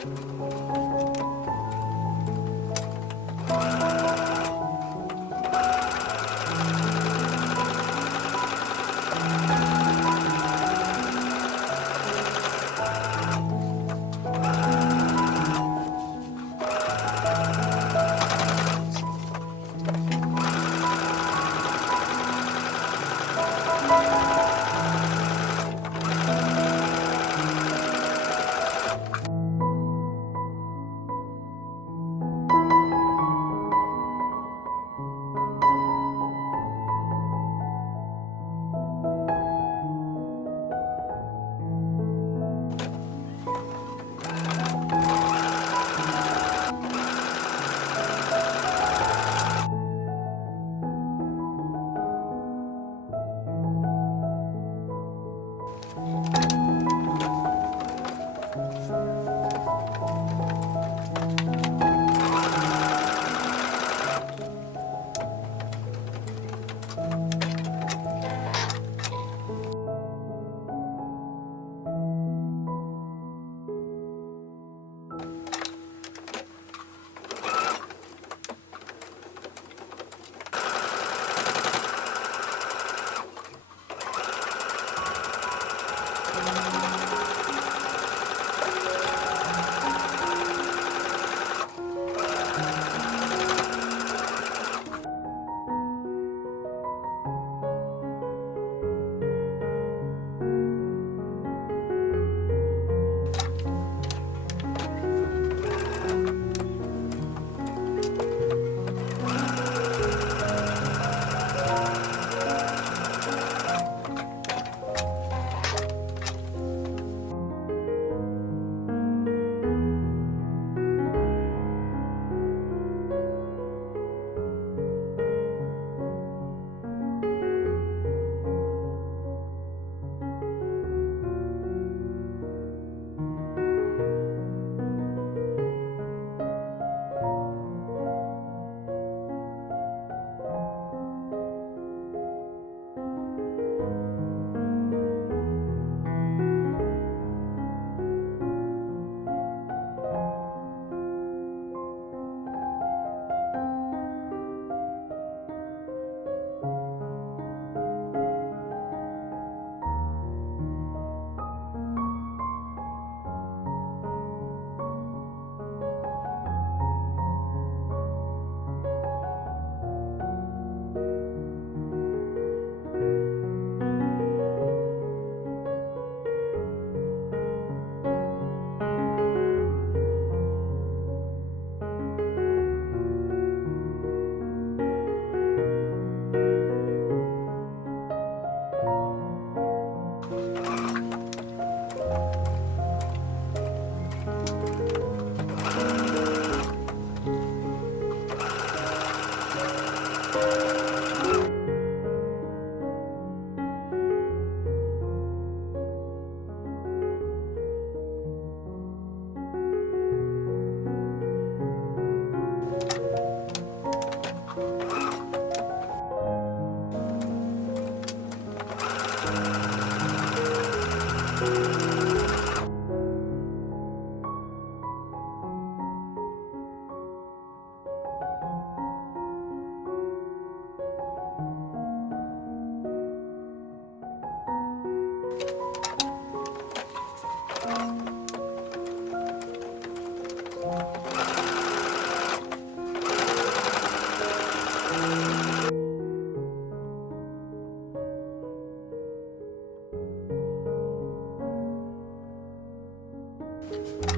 Thank you. Thank you.